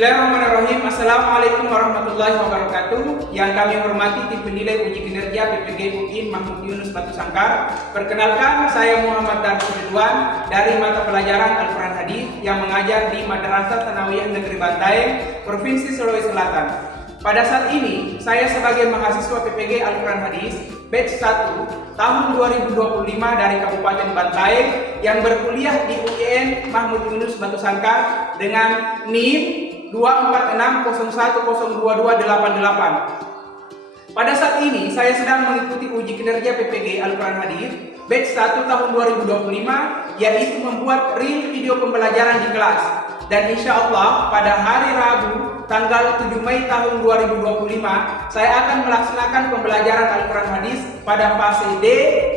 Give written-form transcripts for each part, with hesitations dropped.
Bismillahirrahmanirrahim. Assalamualaikum warahmatullahi wabarakatuh. Yang kami hormati tim penilai uji kinerja PPG UIN Mahmud Yunus Batu Sangkar. Perkenalkan, saya Muhammad Darul Ridwan dari mata pelajaran Al-Quran Hadis yang mengajar di Madrasah Tsanawiyah Negeri Bantaeng, Provinsi Sulawesi Selatan. Pada saat ini, saya sebagai mahasiswa PPG Al-Quran Hadis batch 1 tahun 2025 dari Kabupaten Bantaeng yang berkuliah di UIN Mahmud Yunus Batu Sangkar dengan NIM 246022288. Pada saat ini saya sedang mengikuti uji kinerja PPG Al-Quran Hadis batch 1 tahun 2025, yaitu membuat reel video pembelajaran di kelas. Dan insya Allah pada hari Rabu tanggal 7 Mei tahun 2025 saya akan melaksanakan pembelajaran Al-Quran Hadis pada fase D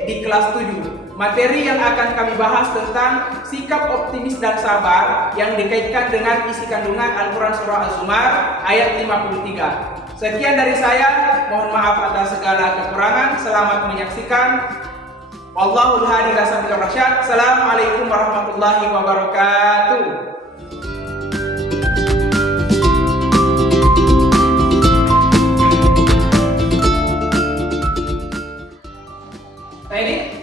di kelas 7. Materi yang akan kami bahas tentang sikap optimis dan sabar yang dikaitkan dengan isi kandungan Al-Quran Surah Az-Zumar ayat 53. Sekian dari saya, mohon maaf atas segala kekurangan. Selamat menyaksikan. Wallahul hadi ila sabilir rasyad. Assalamualaikum warahmatullahi wabarakatuh. Nah ini,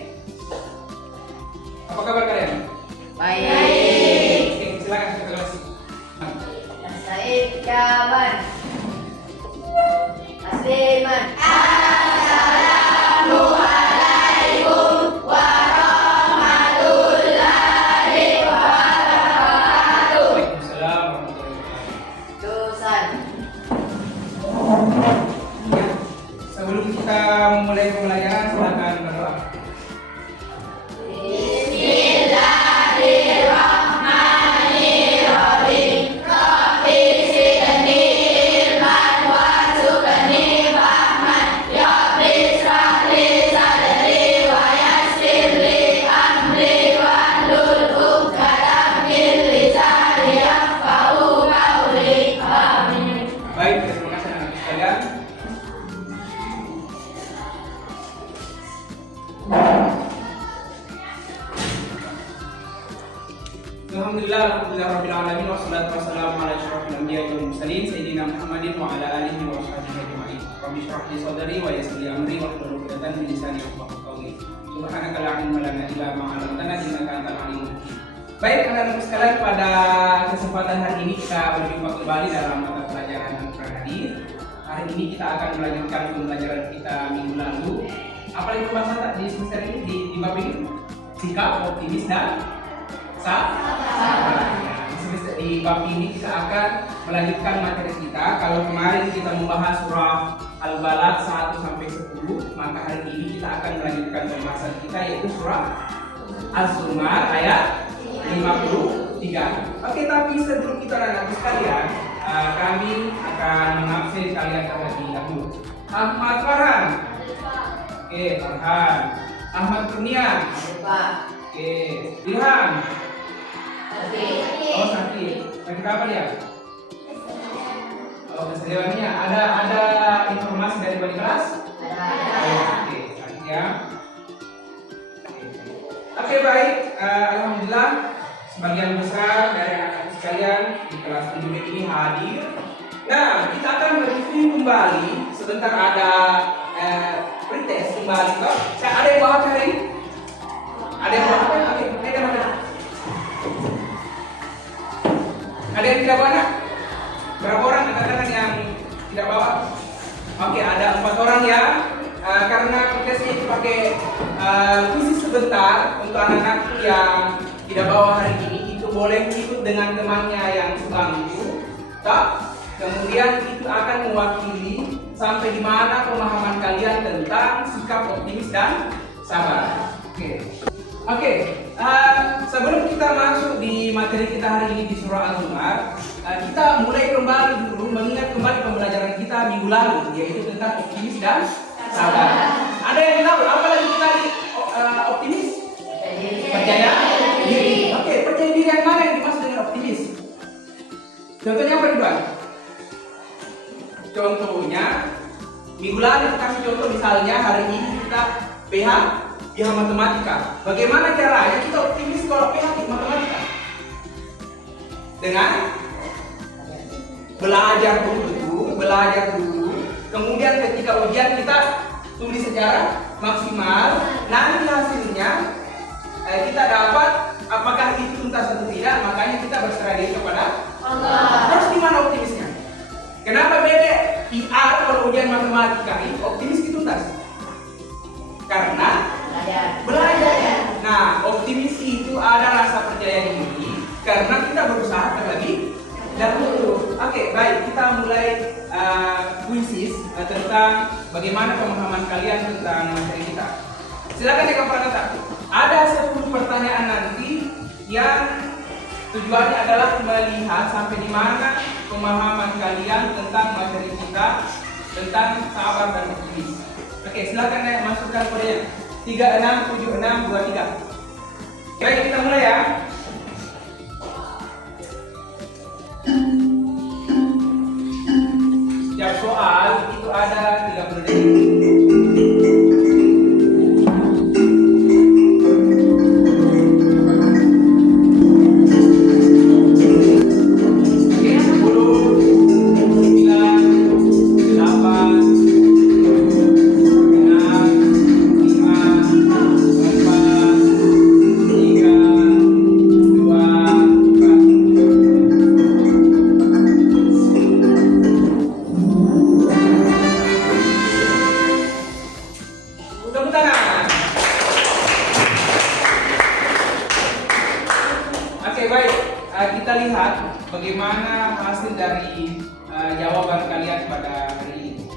apa kabar kalian? Baik. Oke, silakan kita kelas. Said Kaban. Asliman. Assalamualaikum warahmatullahi wabarakatuh. Waalaikumsalam warahmatullahi wabarakatuh. Dosan. Ya, sebelum kita memulai pembelajaran, silakan berdoa. Bismillahirrahmanirrahim. Rabbi zidni ilman warzuqni fahman. Rabbi shrah li sadri wa yassir li amri wahlul 'uqdatam min lisani yafqahu qawli. Amin. Baik, terima kasih anak sekalian. Alhamdulillah rabbil alamin wassalatu wassalamu ala asyrofil anbiya'i wal mursalin sayyidina Muhammadin wa ala alihi wa sahbihi ajma'in. Rabbi shrah li sadri wa yassir li amri wahlul 'uqdatam min lisani yafqahu qawli. Subhanaka la ilma lana illa ma 'allamtana innaka antal alimul hakim. Baik, anak-anak sekalian, pada kesempatan hari ini kita berjumpa kembali dalam mata pelajaran Al-Quran Hadis. Hari ini kita akan melanjutkan pembelajaran kita minggu lalu. Apa yang pembahasan tak di semester ini di bab ini? Sikap optimis dan sabar. Di bab ini kita akan melanjutkan materi kita. Kalau kemarin kita membahas surah Al-Balad 1 sampai 10, maka hari ini kita akan melanjutkan pembahasan kita, yaitu surah Az-Zumar ayat 53. Oke, tapi sebelum kita anak sekalian, kami akan mengabsen kalian terlebih dahulu. Ahmad Farhan. Oke, Farhan. Ahmad Kurnia. Oke, Ilham. Oh, sakit. Sakit apa dia? Oh, kesediaannya. Ada informasi dari wali kelas? Oke, sakit ya. Oke, baik. Alhamdulillah sebagian besar dari anak-anak sekalian di kelas 7 ini hadir. Nah, kita akan mereview kembali. Sebentar ada pretest kembali. Saya ada yang bawa hari ini? Ada yang bawa apa? Oke, ada. Ada yang tidak bawa? Berapa orang rekan-rekan yang tidak bawa? Oke, ada 4 orang ya. Karena pretestnya itu pakai visi sebentar untuk anak-anak yang tidak bawa hari ini, itu boleh ikut dengan temannya yang sebangku. Kemudian itu akan mewakili sampai di mana pemahaman kalian tentang sikap optimis dan sabar. Oke. Sebelum kita masuk di materi kita hari ini di surah Az-Zumar, kita mulai kembali dulu mengingat kembali pembelajaran kita minggu lalu, yaitu tentang optimis dan sabar. Ada yang tahu apa lagi tadi optimis? Percaya diri. Oke, percaya diri yang mana yang dimaksud dengan optimis? Contohnya apa, Ridwan? Contohnya minggu lalu kita kasih contoh, misalnya hari ini kita PH matematika. Bagaimana caranya kita optimis kalau PH matematika? Dengan belajar dulu. Kemudian ketika ujian kita tulis secara maksimal. Nanti hasilnya kita dapat apakah itu tuntas atau tidak. Makanya kita berserah diri kepada Allah. Terus di mana optimisnya? Kenapa beda PR kalau ujian matematika ini optimis tuntas? Karena belajar ya. Nah, optimis itu ada rasa percaya diri karena kita berusaha terlebih dahulu. Oke, baik, kita mulai kuisis tentang bagaimana pemahaman kalian tentang materi kita. Silakan ya Pranata. Ada 10 pertanyaan nanti yang tujuannya adalah melihat sampai di mana pemahaman kalian tentang materi kita tentang sabar dan optimis. Oke, silakan ya masukkan kodenya 367623. Baik, kita mulai ya. Setiap soal itu ada 30 detik. Kita lihat bagaimana hasil dari jawaban kalian pada hari ini.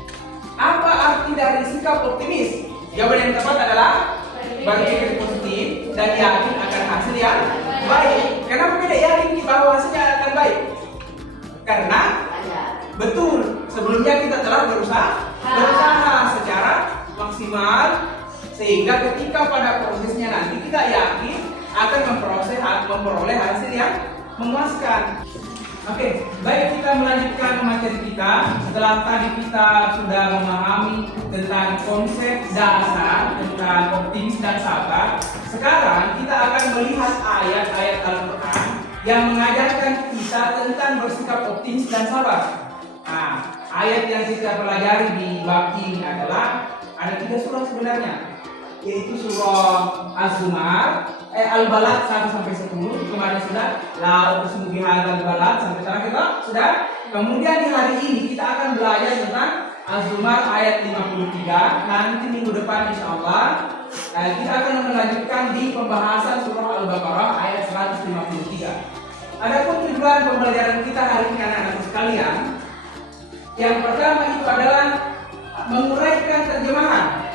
Apa arti dari sikap optimis? Jawaban yang tepat adalah berpikir positif dan yakin akan hasil yang baik. Kenapa tidak yakin bahwa hasilnya akan baik? Karena betul sebelumnya kita telah berusaha secara maksimal sehingga ketika pada prosesnya nanti kita yakin akan memperoleh hasil yang memuaskan. Oke, baik, kita melanjutkan materi kita. Setelah tadi kita sudah memahami tentang konsep dasar tentang optimis dan sabar, sekarang kita akan melihat ayat-ayat Al-Quran yang mengajarkan kita tentang bersikap optimis dan sabar. Nah, ayat yang kita pelajari di bab ini adalah ada 3 surah sebenarnya, yaitu surah Az-Zumar, Al-Balad 1-10. Kemarin sudah la uqsimu bihadzal balad sampai terakhir sudah. Kemudian di hari ini kita akan belajar tentang Az-Zumar ayat 53. Nanti minggu depan insyaallah kita akan melanjutkan di pembahasan surah Al-Baqarah ayat 153. Adapun tujuan pembelajaran kita hari ini anak-anak sekalian, yang pertama itu adalah menguraikan terjemahan.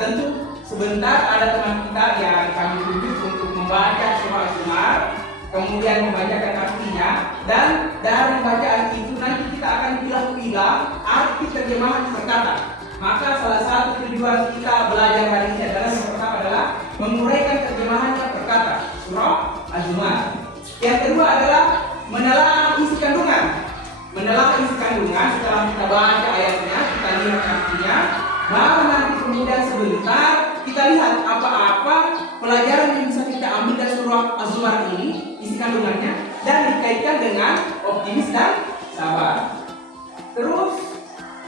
Tentu sebentar ada teman kita yang kami tuju untuk membaca surah Az-Zumar, kemudian membacakan artinya, dan dari bacaan itu nanti kita akan pilah-pilah arti terjemahan terkata. Maka salah satu tujuan kita belajar hari ini adalah yang pertama adalah menguraikan terjemahannya terkata surah Az-Zumar. Yang kedua adalah menelaah isi kandungan. Setelah kita baca ayatnya, kita lihat artinya, baru nanti kemudian sebentar kita lihat apa-apa pelajaran yang bisa kita ambil dari surah Az-Zumar ini, isi kandungannya, dan dikaitkan dengan optimis dan sabar. Terus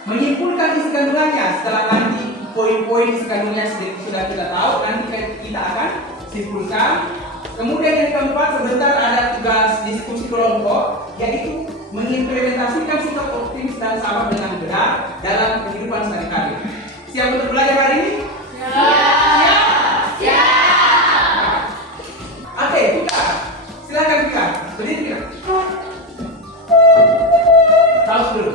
menyimpulkan isi kandungannya. Setelah nanti poin-poin isi kandungannya sudah kita tahu, nanti kita akan simpulkan. Kemudian yang keempat, sebentar ada tugas diskusi kelompok, yaitu mengimplementasikan sikap optimis dan sabar dengan benar dalam kehidupan sehari-hari. Siap untuk belajar hari ini? Siap. Oke, buka. Silakan buka. Berdiri kita. Tahu dulu.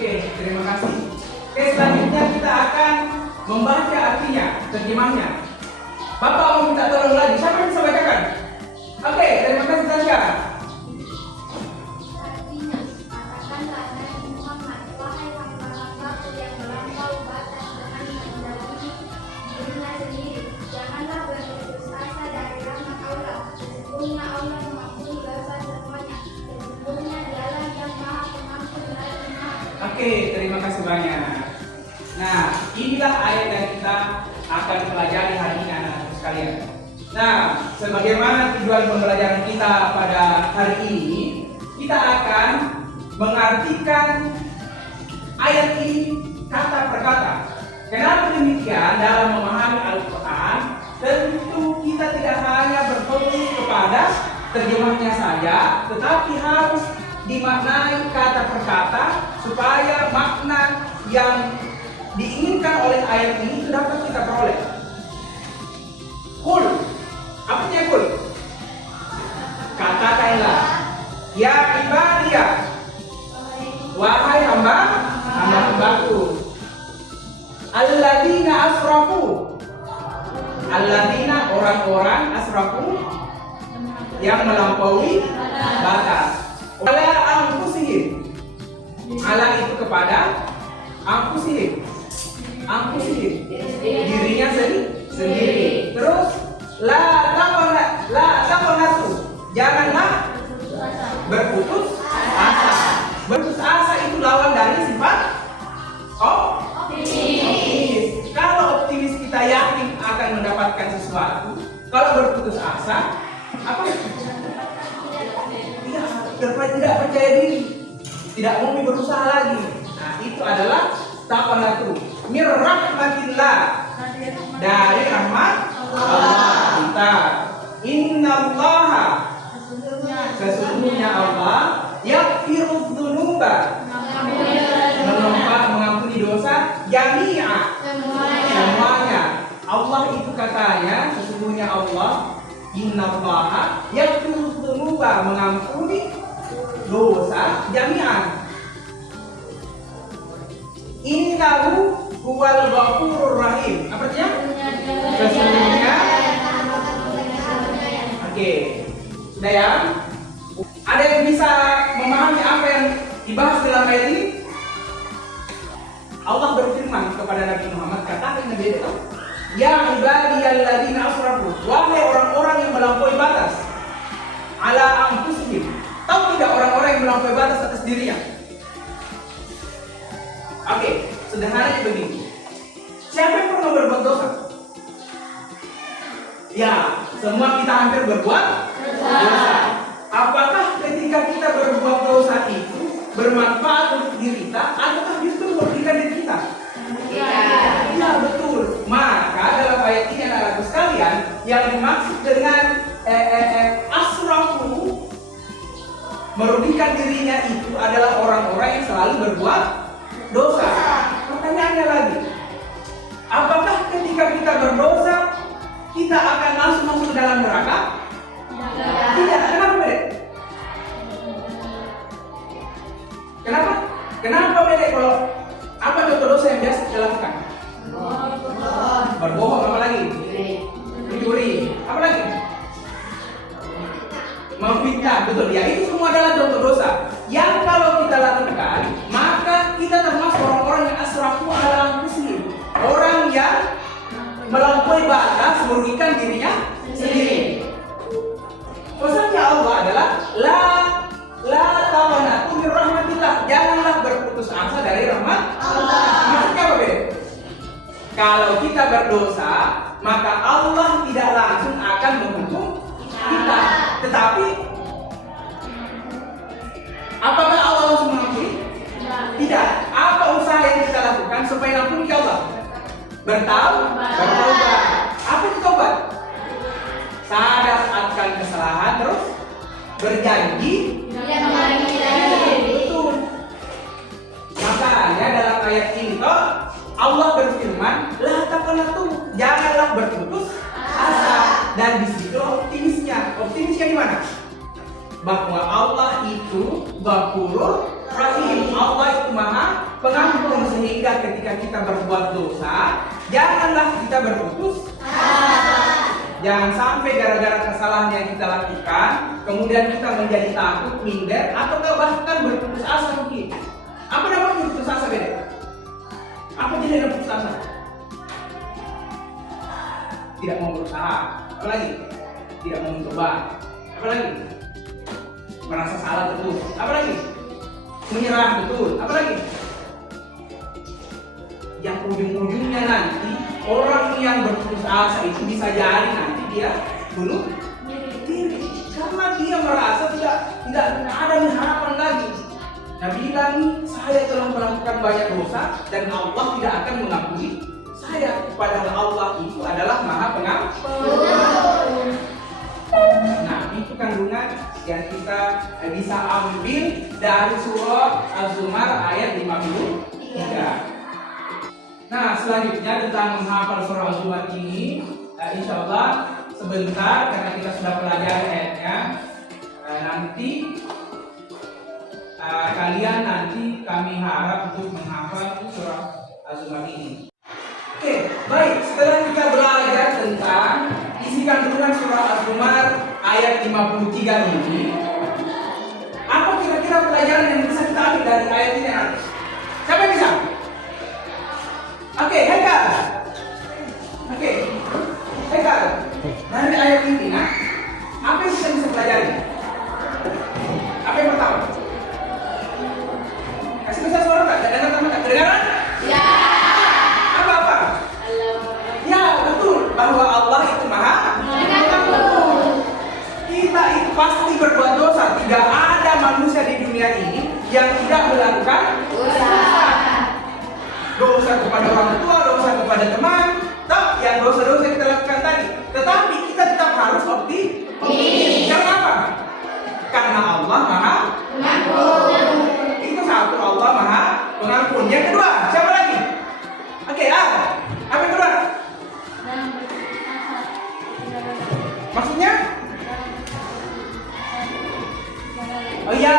Oke, terima kasih. Oke, selanjutnya kita akan membaca artinya, terjemahnya. Bapak mau minta tolong lagi, siapa yang bisa bacakan? Oke, terima kasih Tasya. Artinya, katakanlah Nabi Muhammad, wahai hamba-hambaku yang melampaui batas dengan mendahului dirinya sendiri. Janganlah Oke, terima kasih banyak. Nah, inilah ayat yang kita akan pelajari hari ini anak-anak sekalian. Nah, sebagaimana tujuan pembelajaran kita pada hari ini, kita akan mengartikan ayat ini kata per kata. Kenapa demikian? Dalam memahami Al-Quran, tentu kita tidak hanya berfokus kepada terjemahnya saja, tetapi harus dimaknai kata per kata supaya makna yang diinginkan oleh ayat ini dapat kita peroleh. Qul, apa artinya qul? Katakanlah, ya ibadiyah, wahai hamba-hambaku, alladzina asrafu, alladzina orang-orang asrafu yang melampaui batas. Ala anfusihim, ala itu kepada anfusihim, dirinya sendiri. Terus la taqnatu, janganlah berputus asa. Berputus asa itu lawan dari sifat optimis. Kalau optimis kita yakin akan mendapatkan sesuatu, kalau berputus asa apa? Tidak percaya diri, tidak mau berusaha lagi. Nah, itu adalah taqnatu mir rahmatillah, dari rahmat Allah kita. Innallaha, sesungguhnya Allah, yaghfirudz dzunuba, mengampuni dosa, jami'a, semuanya. Allah itu katanya, sesungguhnya Allah, innallaha yaghfirudz dzunuba, mengampuni dosa jami'an. Innahu huwal ghafurur rahim. Apa artinya? Sesungguhnya. Oke. Sudah ya? Ada yang bisa memahami apa yang dibahas dalam ayat ini? Allah berfirman kepada Nabi Muhammad, katakan Nabi itu, ya ibadiyalladzina asrafu, wahai orang-orang yang melampaui batas, ala anfusihim. Tahu tidak orang-orang yang melampaui batas atas dirinya? Oke, sederhananya begini. Siapa yang pernah berbuat dosa? Ya, semua kita hampir berbuat dosa. Apakah ketika kita berbuat dosa itu bermanfaat untuk diri kita, ataukah justru merugikan diri kita? Ya, betul. Maka dalam ayat ini anak-anakku sekalian, yang dimaksud dengan asrafu, merugikan dirinya itu adalah orang-orang yang selalu berbuat dosa. Pertanyaannya lagi, apakah ketika kita berdosa kita akan langsung masuk ke dalam neraka? Tidak. Kenapa beda? Kenapa beda? Kalau apa contoh dosa yang biasa kita lakukan? Berbohong, apa lagi? Mencuri, apa lagi? Memfitnah, betul ya, itu semua adalah contoh dosa yang kalau kita lakukan, maka kita termasuk orang-orang yang asrafu ala anfusihim, orang yang melampaui batas merugikan dirinya sendiri. Pesannya Allah adalah la taqnatu mir rahmatillah, janganlah berputus asa dari rahmat Allah. Maksudnya apa beda? Kalau kita berdosa, maka Allah tidak langsung akan menghukum kita. Tetapi apakah Allah langsung mengampuni? Tidak. Apa usaha yang kita lakukan supaya ampuni Allah? Bertaubat. Apa itu taubat? Sadar akan kesalahan, terus berjanji tidak mengulangi lagi. Betul. Makanya dalam ayat ini Allah berfirman, la taqnatu, janganlah berputus asa. Dan di situ optimisnya di mana? Bahwa Allah itu Ghafurur Rahim. Allah itu Maha Pengampun, sehingga ketika kita berbuat dosa, janganlah kita berputus asa. Jangan sampai gara-gara kesalahan yang kita lakukan, kemudian kita menjadi takut, minder, atau bahkan berputus asa mungkin. Apa namanya berputus asa beda? Apa jenis berputus asa? Tidak mau berusaha. Apa lagi? Tidak mau mencoba. Apa lagi? Merasa salah betul. Apa lagi? Menyerah betul. Apa lagi? ujung-ujungnya nanti orang yang berputus asa itu bisa jadi nanti dia bunuh diri karena dia merasa tidak ada harapan lagi. Nabi bilang, saya telah melakukan banyak dosa dan Allah tidak akan mengampuni saya, padahal Allah itu adalah Maha Pengampun. Nah, itu kandungan yang kita bisa ambil dari surah Az-Zumar ayat 53. Nah, selanjutnya tentang menghafal surah Az-Zumar ini, insya Allah sebentar karena kita sudah pelajari ayatnya. Nanti kalian nanti kami harap untuk menghafal surah Az-Zumar ini. Oke, baik. Setelah kita belajar tentang isi kandungan surah Az-Zumar ayat 53 ini, apa kira-kira pelajaran yang bisa kita ambil dari ayat ini nanti? Siapa yang bisa? Oke, Haikal. Oke, Haikal. Dari ayat ini, apa yang kita bisa pelajari? Apa yang pertama? Kasih bisa suara nggak? Dengar teman nggak? Kedengaran? Ya. Apa? Ya, betul. Bahwa Allah itu Maha Pengampun. Kita itu pasti berbuat dosa. Tidak ada manusia di dunia ini yang tidak melakukan dosa kepada orang tua, dosa kepada teman, yang dosa-dosa yang kita lakukan tadi. Tetapi kita tetap harus optimis. Karena apa? Karena Allah Maha Pengampun. Itu satu, Allah Maha Pengampun. Yang kedua, siapa lagi? Oke, apa yang kedua? Maksudnya? Oh iya,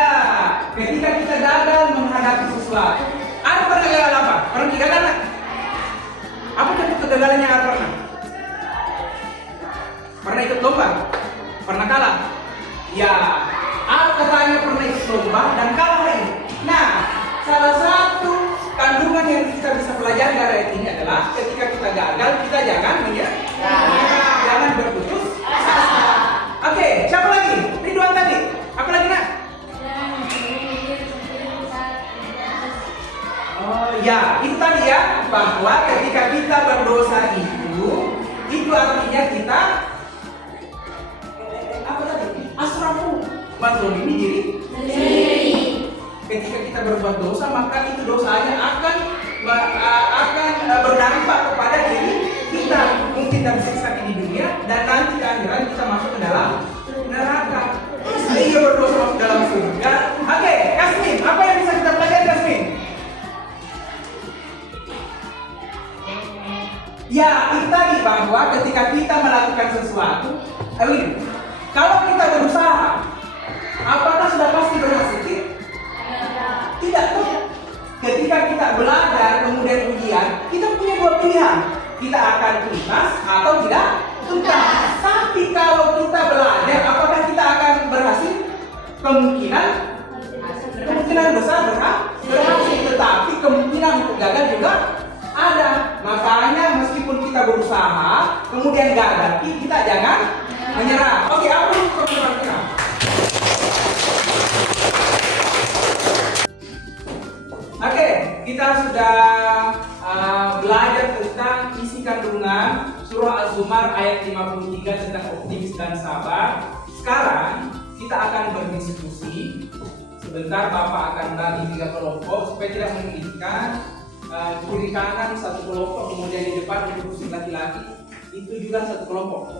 ketika kita gagal menghadapi sesuatu. Ada pernah gagal apa? Pernah kegagalan? Apa kegagalannya ada pernah? Pernah ikut lomba? Pernah kalah? Ya, apa katanya pernah ikut lomba dan kalah ini? Nah, salah satu kandungan yang kita bisa pelajari dari ayat ini adalah ketika kita gagal, kita jangan menyerah, jangan berputus asa. Oke, siapa lagi? Ridwan tadi. Apa lagi nak? Oh ya, itu tadi ya, bahwa ketika kita berdosa itu artinya kita apa tadi? Asrafu, menzalimi diri sendiri. Ketika kita berbuat dosa, maka itu dosanya akan berdampak kepada diri kita. Mungkin dari siksa di dunia dan nanti di akhirat kita masuk ke dalam neraka. Iya, berdosa masuk dalam surga. Oke, Kasmin, apa yang bisa kita pelajari, Kasmin? Ya, itu tadi bahwa ketika kita melakukan sesuatu, kalau kita berusaha, apakah sudah pasti berhasil? Tidak. Ketika kita belajar kemudian ujian, kita punya dua pilihan. Kita akan tuntas atau tidak tuntas. Tapi kalau kita belajar, apakah kita akan berhasil? Kemungkinan besar berhasil, tetapi kemungkinan untuk gagal juga ada. Makanya meskipun kita berusaha, kemudian gagal, kita jangan menyerah. Oke, apa yang perlu kita? Oke, kita sudah belajar tentang isi kandungan surah Az-Zumar ayat 53 tentang optimis dan sabar. Sekarang kita akan berdiskusi. Sebentar Bapak akan bagi 3 kelompok supaya tidak menyulitkan. Kiri kanan satu kelompok, kemudian di depan untuk kursi laki-laki itu juga satu kelompok.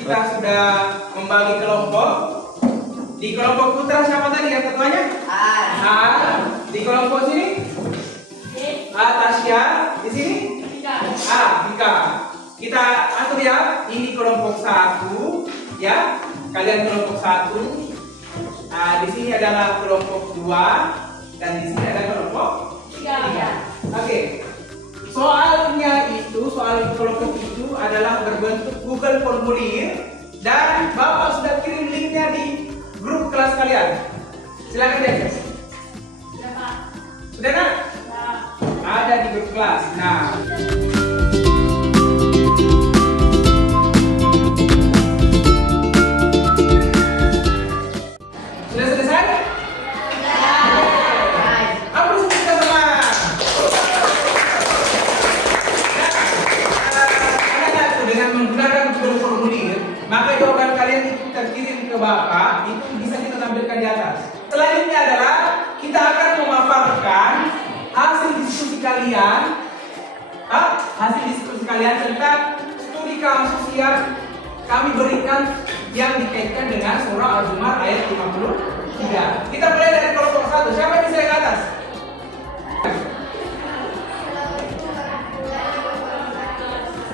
Kita sudah membagi kelompok. Di kelompok putra siapa tadi yang ketuanya? Di kelompok sini? Tasya. Di sini? Vika. Kita atur ya. Ini kelompok 1, ya. Kalian kelompok 1. Di sini adalah kelompok 2 dan di sini ada kelompok 3. soalnya itu, soal kelompok itu adalah berbentuk Google formulir dan Bapak sudah kirim linknya di grup kelas kalian. Silakan deh. Sudah, Pak. Sudah nak? Sudah. Ada di grup kelas. Nah, sudah selesai? Apa dulu kita sama? Nah, dengan menggunakan Google formulir, maka jawaban kalian itu terkirim ke Bapak, itu bisa kita tampilkan di atas. Selanjutnya adalah kita akan memaparkan hasil diskusi kalian, tentang studi kasus yang kami berikan yang dikaitkan dengan surah Al-Zumar ayat 53. Kita mulai dari kelompok 1. Siapa yang bisa ke atas?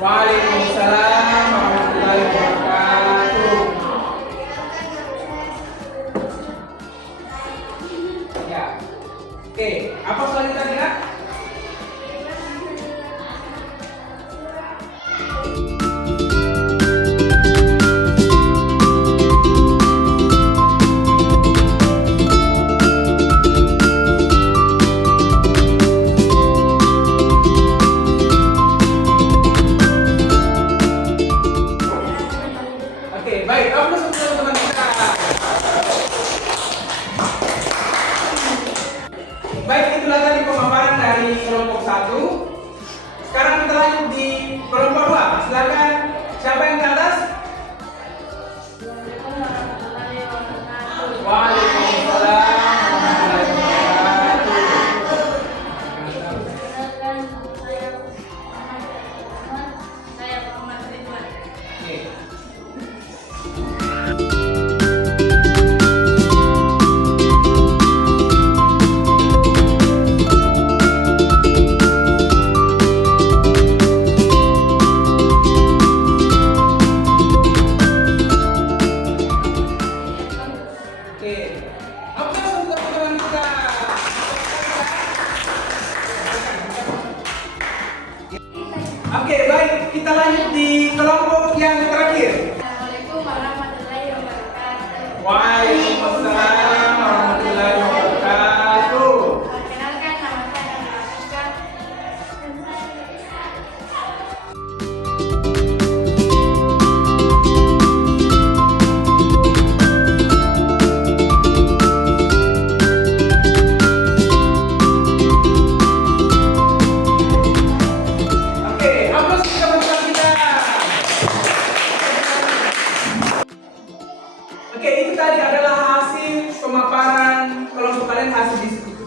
Waalaikumsalam warahmatullahi wabarakatuh. Ya. Oke, apa selanjutnya Nak? Oke, baik. Apa untuk teman-teman kita? Baik, itulah tadi pemaparan dari kelompok 1. Sekarang kita lanjut di kelompok 2. Silakan, siapa yang ke atas? Waalaikumsalam warahmatullahi wabarakatuh. Saya Muhammad Ridwan. Oke. Oke. Apa untuk teman-teman kita? Oke, baik. Kita lanjut di kelompok yang terakhir. Assalamualaikum warahmatullahi wabarakatuh. Waalaikumsalam warahmatullahi wabarakatuh. Perkenalkan, nama saya Atika. Oke, apa sih teman-teman kita? Oke, itu tadi adalah hasil pemaparan kelompok kalian, hasil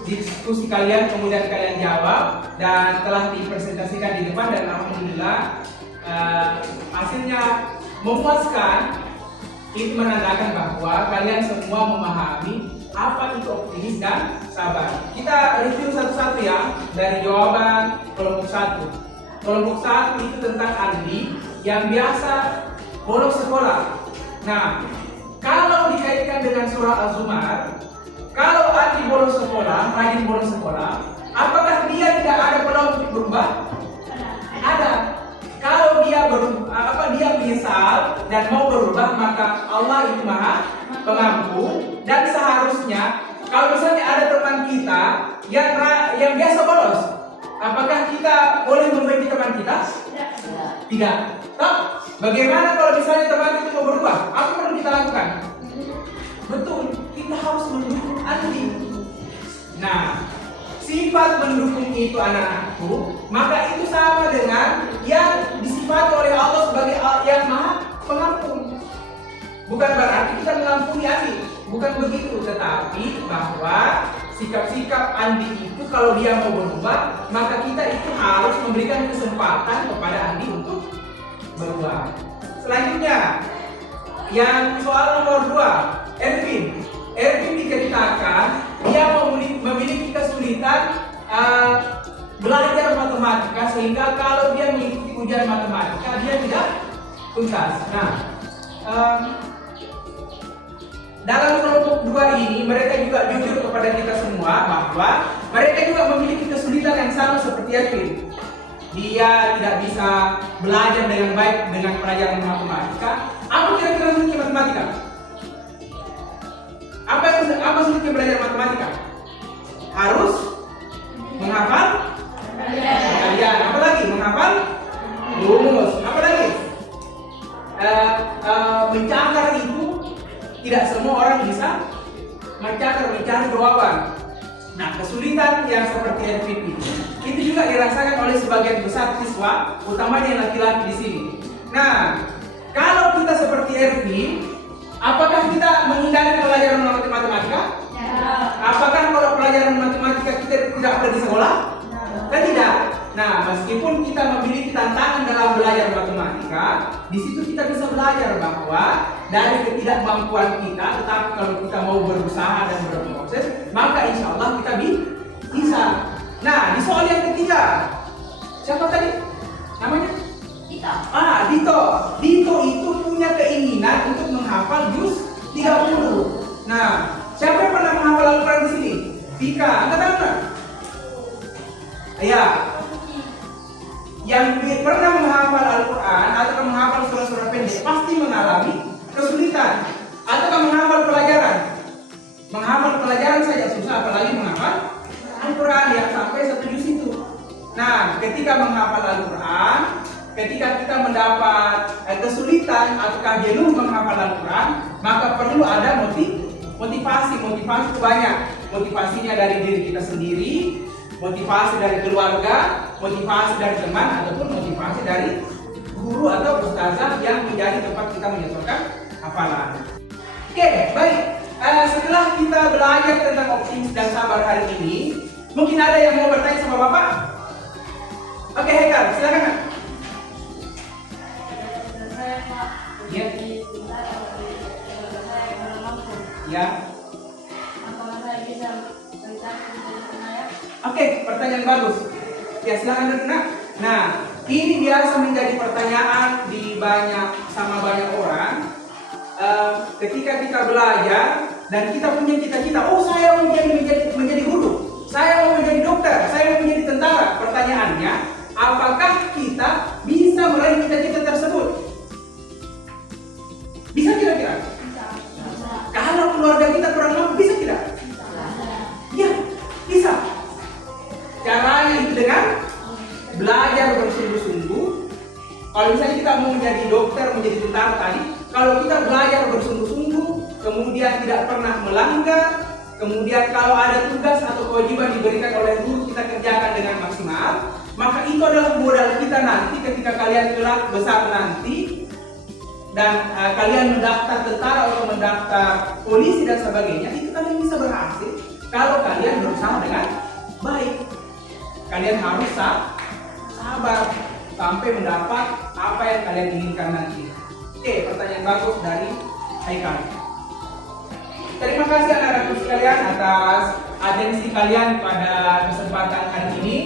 diskusi kalian, kemudian kalian jawab dan telah dipresentasikan di depan dan alhamdulillah hasilnya memuaskan. Itu menandakan bahwa kalian semua memahami apa itu optimis dan sabar. Kita review satu-satu ya dari jawaban kelompok 1. Kelompok 1 itu tentang Andi yang biasa bolos sekolah. Nah, kalau dikaitkan dengan surah Az-Zumar, kalau Andi bolos sekolah, rajin bolos sekolah, apakah dia tidak ada peluang untuk berubah? Ada. Kalau dia dia menyesal dan mau berubah, maka Allah itu Maha Pengampun. Dan seharusnya kalau misalnya ada teman kita yang biasa bolos, apakah kita boleh membenci teman kita? Tidak. Toh, bagaimana kalau misalnya teman itu mau berubah? Apa perlu kita lakukan? Betul, kita harus mendukung Andi. Nah, sifat mendukung itu anak-anakku, maka itu sama dengan yang disifati oleh Allah sebagai yang Maha Pengampun. Bukan berarti kita mengampuni Andi, bukan begitu, tetapi bahwa sikap-sikap Andi itu kalau dia mau berubah, maka kita itu harus memberikan kesempatan kepada Andi untuk berubah. Selanjutnya, yang soal nomor 2, Ervin diceritakan dia memiliki kesulitan belajar matematika, sehingga kalau dia mengikuti ujian matematika dia tidak tuntas. Nah, dalam kelompok 2 ini mereka juga jujur kepada kita semua bahwa mereka juga memiliki kesulitan yang sama seperti Ervin. dia tidak bisa belajar dengan baik dengan pelajaran matematika, apa kira-kira sulitnya matematika? Apa sulitnya belajar matematika? Harus menghafal kalian. Apa lagi? Menghafal rumus. Apa lagi? Mencatat itu tidak semua orang bisa mencatat, mencari jawaban. Nah, kesulitan yang seperti RPP itu juga dirasakan oleh sebagian besar siswa, utamanya yang laki-laki di sini. Nah, kalau kita seperti RP, apakah kita menghindari pelajaran matematika? Apakah kalau pelajaran matematika kita tidak ada di sekolah? Kan tidak. Nah, meskipun kita memiliki tantangan dalam belajar matematika, di situ kita bisa belajar bahwa dari ketidakmampuan kita, tetapi kalau kita mau berusaha dan berproses, maka insya Allah kita bisa. Nah, di soal yang ketiga, siapa tadi namanya? Dito. Dito itu punya keinginan untuk menghafal juz 30. Nah, siapa yang pernah menghafal Al-Quran di sini? Tika, angkat tangan. Ya. Yang pernah menghafal Al-Quran atau menghafal surah-surah pendek pasti mengalami kesulitan. Atau menghafal pelajaran. Menghafal pelajaran saja susah, apalagi menghafal Al-Quran yang sampai 1 juz itu. Nah, ketika menghafal Al-Quran, ketika kita mendapat kesulitan atau jenuh menghafal Al-Quran, maka perlu ada motivasi. Motivasi itu banyak. Motivasinya dari diri kita sendiri, motivasi dari keluarga, motivasi dari teman, ataupun motivasi dari guru atau ustazah yang menjadi tempat kita menyesuaikan hafalan. Oke, baik. Setelah kita belajar tentang optimis dan sabar hari ini, mungkin ada yang mau bertanya sama Bapak? Oke, Haikal, silakan. Ya. Ya. Oke, pertanyaan bagus. Ya, silakan Nak. Nah, ini biasa menjadi pertanyaan di banyak orang. Ketika kita belajar dan kita punya cita-cita, oh saya mau menjadi guru, saya mau menjadi dokter, saya mau menjadi tentara. Pertanyaannya, apakah kita bisa meraih cita-cita tersebut? Bisa kira-kira? Kalau keluarga kita kurang mampu, bisa tidak? Ya, bisa. Caranya itu dengan belajar bersungguh-sungguh. Kalau misalnya kita mau menjadi dokter, menjadi tentara tadi, kalau kita belajar bersungguh-sungguh, kemudian tidak pernah melanggar, kemudian kalau ada tugas atau kewajiban diberikan oleh guru kita kerjakan dengan maksimal, maka itu adalah modal kita nanti ketika kalian kelak besar nanti dan kalian mendaftar tentara atau mendaftar polisi dan sebagainya, itu kalian bisa berhasil kalau kalian berusaha dengan baik. Kalian harus sabar sampai mendapat apa yang kalian inginkan nanti. Oke, pertanyaan bagus dari Haikal. Terima kasih anak-anakku sekalian atas atensi kalian pada kesempatan hari ini.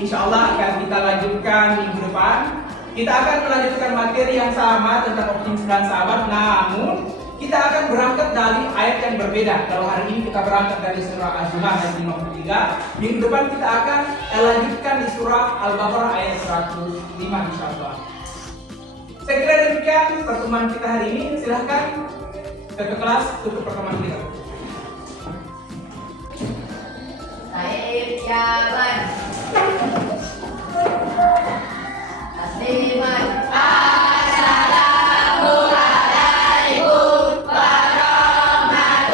Insya Allah akan kita lanjutkan minggu depan. Kita akan melanjutkan materi yang sama tentang optimis dan sabar, namun kita akan berangkat dari ayat yang berbeda. Kalau hari ini kita berangkat dari surah Az-Zumar ayat 53, minggu depan kita akan lanjutkan di surah Al-Baqarah ayat 105 insyaallah. Saya kira demikian pertemuan kita hari ini. Silahkan ke kelas untuk pertemuan kita. Taib jalan. Tasliman. Assalamualaikum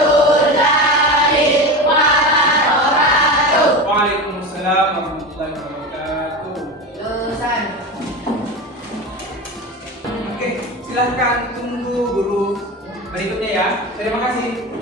warahmatullahi wabarakatuh. Waalaikumsalam warahmatullahi wabarakatuh. Lulusan. Oke, silahkan tunggu guru berikutnya ya. Terima kasih.